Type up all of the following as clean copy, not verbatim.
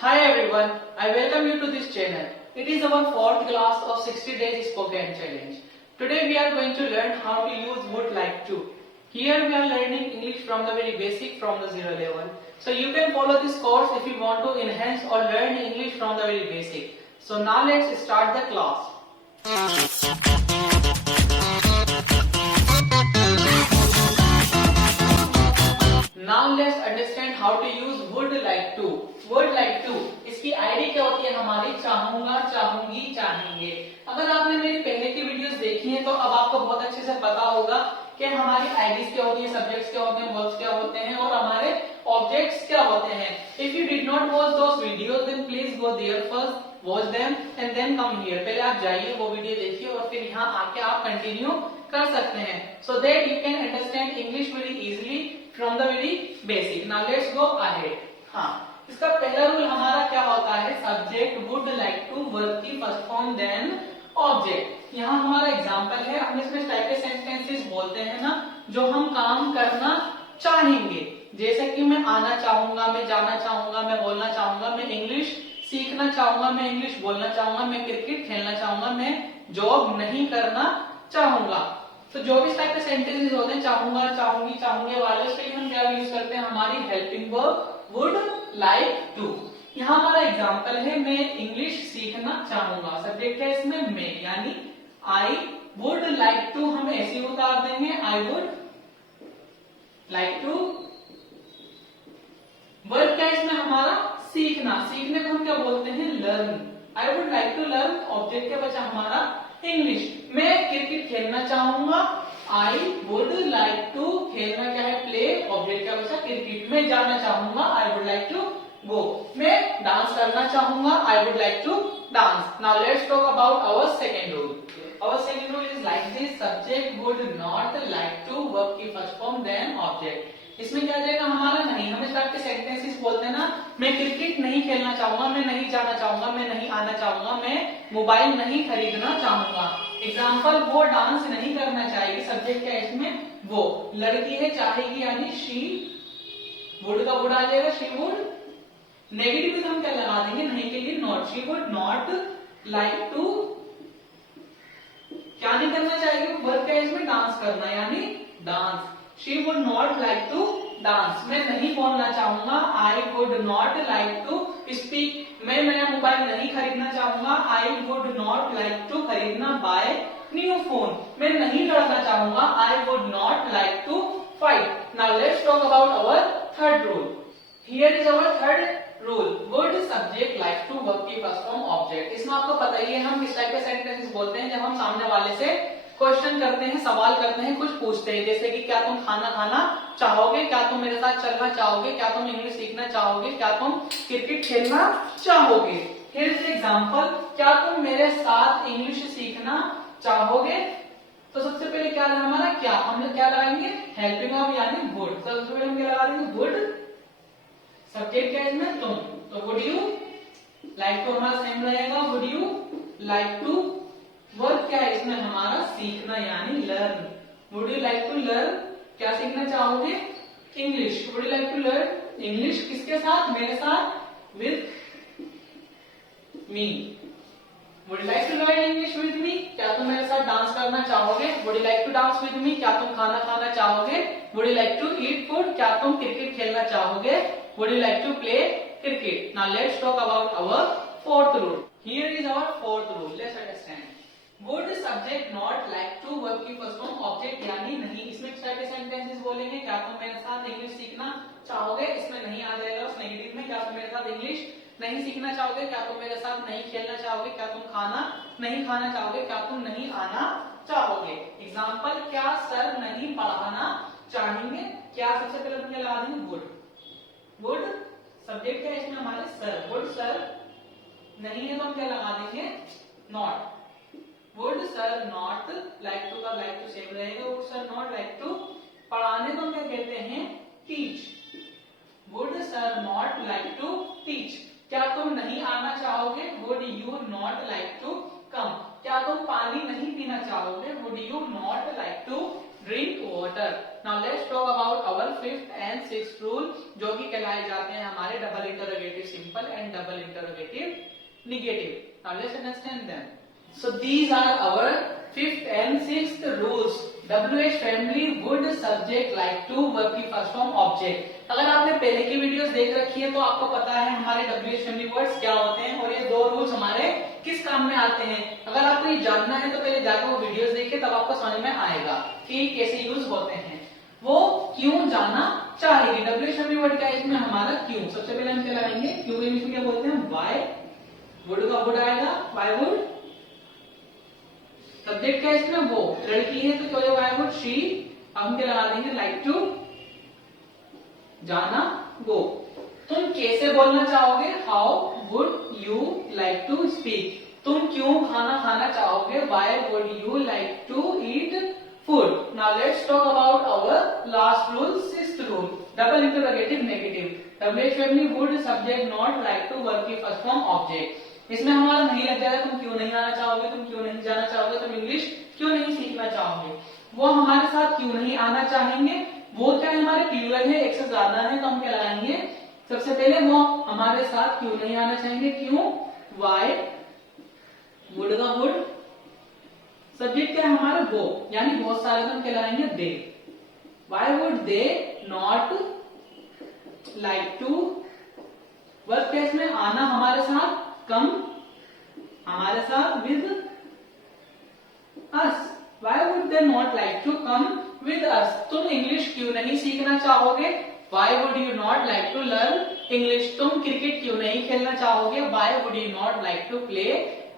Hi everyone, I welcome you to this channel. It is our fourth class of 60 days spoken challenge. Today we are going to learn how to use would like to. Here we are learning English from the very basic from the zero level. So you can follow this course if you want to enhance or learn English from the very basic. So now let's start the class. Now let's understand how to use would like to. Would like to इसकी ID क्या होती है हमारी? चाहूंगा, चाहूंगी, चाहेंगे। अगर आपने मेरी पहले की वीडियोस देखी हैं तो अब आपको बहुत अच्छे से पता होगा कि हमारी आईडीज क्या होती है, सब्जेक्ट्स क्या होते हैं, वर्ब्स क्या होते हैं और हमारे ऑब्जेक्ट्स क्या होते हैं। If you did not watch those videos then please go there first, watch them and then come here. पहले आप जाइए, वो वीडियो देखिए और फिर यहाँ आके आप कंटिन्यू कर सकते हैं, so that you can understand English very easily from the very basic. Now let's go ahead. हाँ, इसका पहला रूल हमारा क्या होता है? Subject would like to, verb की फर्स्ट फॉर्म देन ऑब्जेक्ट। यहाँ हमारा एग्जांपल है, हम इसमें टाइप के सेंटेंसेस बोलते हैं ना, जो हम काम करना चाहेंगे। जैसे कि मैं आना चाहूंगा, मैं जाना चाहूंगा, मैं बोलना चाहूंगा, मैं इंग्लिश सीखना चाहूंगा, मैं इंग्लिश बोलना चाहूंगा, मैं क्रिकेट खेलना चाहूंगा, मैं जॉब नहीं करना चाहूंगा। तो जो भी इस टाइप के सेंटेंसेस होते हैं, चाहूंगा, चाहूंगी, चाहूंगे वाले, उसके लिए हम क्या यूज करते हैं? हमारी helping verb would like to. यहाँ हमारा एग्जांपल है, मैं इंग्लिश सीखना चाहूंगा। सब्जेक्ट है इसमें मैं, यानी आई वुड लाइक टू हम ऐसे उतार देंगे, I would like to. Verb क्या इसमें हमारा? सीखना। सीखने को हम क्या बोलते हैं? Learn. I would like to learn, object क्या बचा हमारा? इंग्लिश। मैं क्रिकेट खेलना चाहूंगा, आई वुड लाइक टू, खेलना क्या है? प्ले, ऑब्जेक्ट क्या बचा? क्रिकेट। मैं जाना चाहूंगा, I would like to go. मैं डांस करना चाहूंगा, I would like to dance. Now let's talk about our second rule. Our second rule is like this, subject would not like to, verb की first form then object. इसमें क्या जाएगा हमारा? नहीं। हम इस टाइप के सेंटेंसेस बोलते हैं ना, मैं क्रिकेट नहीं खेलना चाहूंगा, मैं नहीं जाना चाहूंगा, मैं नहीं आना चाहूंगा, मैं मोबाइल नहीं खरीदना चाहूंगा। एग्जाम्पल, वो डांस नहीं करना चाहेगी। सब्जेक्ट क्या है इसमें? वो। लड़की है, चाहेगी यानी शी, वुड का वुड आ जाएगा, शी वुड। नेगेटिव में हम क्या लगा देंगे? नहीं के लिए not. She would not like to, क्या नहीं करना चाहेगी? वर्ब क्या है इसमें? डांस करना, यानी dance. She would not like to dance. मैं नहीं बोलना चाहूंगा, I would not like to speak. मैं नया मोबाइल नहीं खरीदना चाहूंगा, I would not like to खरीदना बाय न्यू फोन। मैं नहीं लड़ना चाहूंगा, I would not like to fight. Now let's talk about our third rule. Here is our third rule, would subject like to, verb की first form object. इसमें आपको पता ही है हम किस टाइप के सेंटेंसेस बोलते हैं, जब हम सामने वाले से क्वेश्चन करते हैं, सवाल करते हैं, कुछ पूछते हैं। जैसे कि क्या तुम खाना खाना चाहोगे, क्या तुम मेरे साथ चलना चाहोगे, क्या तुम इंग्लिश सीखना चाहोगे, क्या तुम क्रिकेट खेलना चाहोगे। हियर इज एग्जांपल, क्या तुम मेरे साथ इंग्लिश सीखना चाहोगे। तो सबसे पहले क्या है हमारा? क्या हम लोग क्या लगाएंगे? हेल्पिंग वर्ब यानी वुड। सबसे पहले हम क्या लगा देंगे? वुड। सब्जेक्ट क्या है इसमें? तुम। तो वुड यू लाइक टू हमारा सेम रहेगा, would you like to. Verb क्या है इसमें हमारा? सीखना, यानी learn. Would you like to learn, क्या सीखना चाहोगे? English. Would you like to learn English किसके साथ? मेरे साथ, with me. Would you like to learn English with me, क्या तुम मेरे साथ डांस करना चाहोगे? Would you like to dance with me, क्या तुम खाना खाना चाहोगे? Would you like to eat food, क्या तुम क्रिकेट खेलना चाहोगे? Would you like to play cricket. Now let's talk about our fourth rule. Here is our fourth rule, let's understand. Would subject not like to, verb की first form object यानी नहीं। इसमें किस type के sentences बोलेंगे? क्या तुम मेरे साथ इंग्लिश सीखना चाहोगे, इसमें नहीं आ जाएगा उस नेगेटिव में। क्या तुम मेरे साथ इंग्लिश नहीं सीखना चाहोगे, क्या तुम मेरे साथ नहीं खेलना चाहोगे, क्या तुम खाना नहीं खाना चाहोगे, क्या तुम नहीं आना चाहोगे। एग्जाम्पल, क्या सर नहीं पढ़ाना चाहेंगे। क्या सबसे पहले हम क्या लगा देंगे? वुड। वुड सब्जेक्ट क्या है इसमें हमारे? सर। वुड सर नहीं है तो हम क्या लगा देंगे? Not. Would sir not like to का लाइक टू सेम रहेगा, would sir not like to. पढ़ाने को हम क्या कहते हैं? Teach. Would sir not like to teach. क्या तुम नहीं आना चाहोगे? Would you not like to come. क्या तुम पानी नहीं पीना चाहोगे? Would you not like to drink water. Now let's talk about our fifth and sixth rule, जो कि कहलाए जाते हैं हमारे double interrogative simple and double interrogative negative. Now let's understand them. So these are our fifth and sixth rules. WH family would subject like to verb की first form object. अगर आपने पहले की वीडियोस देख रखी है तो आपको पता है हमारे WH family वर्ड्स क्या होते हैं और ये दो रूल्स हमारे किस काम में आते हैं. अगर आपको ये जानना है तो पहले जाकर वो वीडियोस देखिए, तब आपको समझ में आएगा कि कैसे यूज होते हैं. वो क्यों जाना चाहेगी. WH family वर्ड क्या है इसमें हमारा क्यों. सबसे पहले हम क्या लगाएंगे, क्यों इंग्लिश में क्या बोलते हैं, वाई. वुड का वुड आएगा, वाई वुड. सब्जेक्ट क्या है इसमें, वो. लड़की है तो क्या वाई वुड शी. हम क्या लगा देंगे, लाइक टू, जाना, गो. तुम कैसे बोलना चाहोगे, how would you like to speak. तुम क्यों खाना खाना चाहोगे, why would you like to eat food. Now let's talk about our last rule, sixth rule, double interrogative negative. WH family would subject not like to verb की first form object. इसमें हमारा नहीं लग जाएगा तुम क्यों नहीं आना चाहोगे, तुम क्यों नहीं जाना चाहोगे, तुम इंग्लिश क्यों नहीं सीखना चाहोगे. वो हमारे साथ क्यों नहीं आना चाहेंगे, वो क्या है हमारे प्लूरल है, एक से ज्यादा है, तो हम क्या लगाएंगे, सबसे पहले वो हमारे साथ क्यों नहीं आना चाहेंगे, क्यों, वाई. वुड का वुड. सब्जेक्ट क्या है हमारा, वो, यानी बहुत सारे हम क्या लगाएंगे, they. Why would they not like to. Verb क्या इसमें, आना हमारे साथ, कम हमारे साथ, with us. Why would they not like to come with us. तुम इंग्लिश क्यों नहीं सीखना चाहोगे, why would you not like to learn English. तुम क्रिकेट क्यों नहीं खेलना चाहोगे, why would you not like to play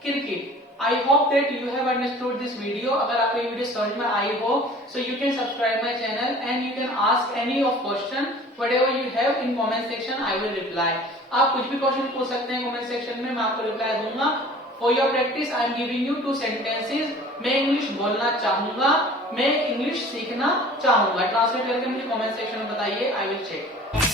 cricket. I hope that you have understood this video. अगर आपको ये वीडियो समझ में आई हो, so you can subscribe my channel and you can ask any of question whatever you have in comment section. I will reply. आप कुछ भी question पूछ सकते हैं कमेंट सेक्शन में, मैं आपको रिप्लाई दूंगा. For your practice, I am giving you 2 sentences. मैं इंग्लिश बोलना चाहूंगा, मैं इंग्लिश सीखना चाहूंगा. ट्रांसलेट करके मुझे कमेंट सेक्शन में बताइए, I will check.